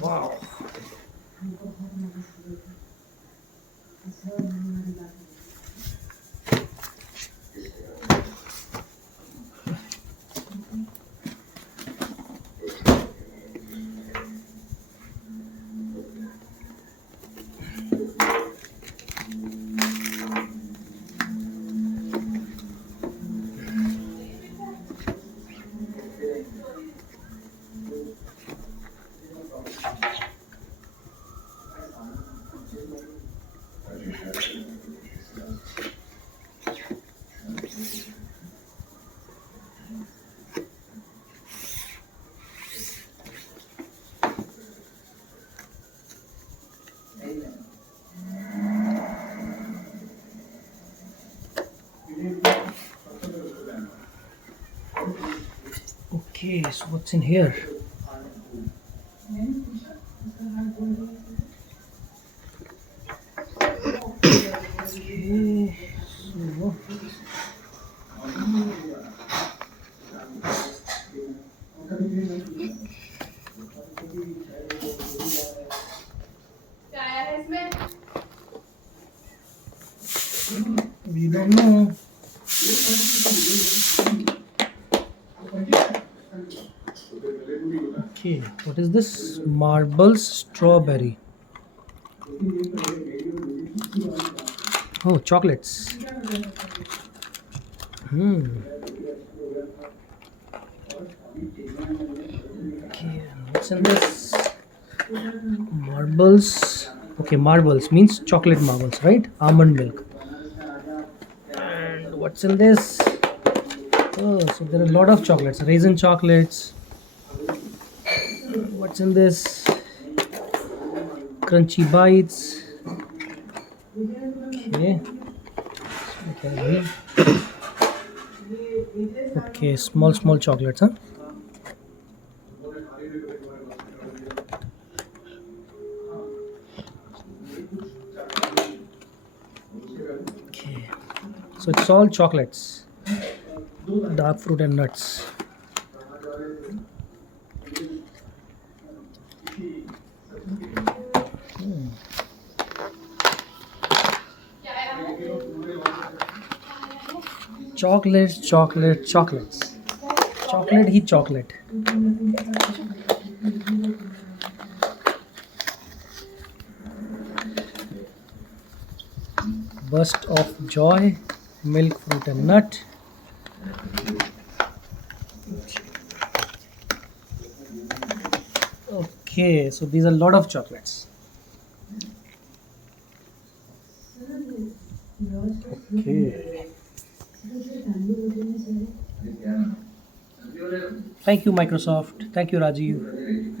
Wow. Okay, so what's in here? Okay, so we don't know. Okay, what is this? Marbles strawberry. Oh, chocolates. Okay, what's in this? Marbles. Okay, marbles means chocolate marbles, right? Almond milk. And what's in this? Oh, so there are a lot of chocolates. Raisin chocolates. What's in this? Crunchy bites. Okay. Okay. Okay, small chocolates, huh? Okay. So it's all chocolates. Dark fruit and nuts. Chocolates. Chocolate he chocolate. Burst of joy, milk, fruit and nut. Okay, so these are a lot of chocolates. Okay. Thank you, Microsoft. Thank you, Rajiv.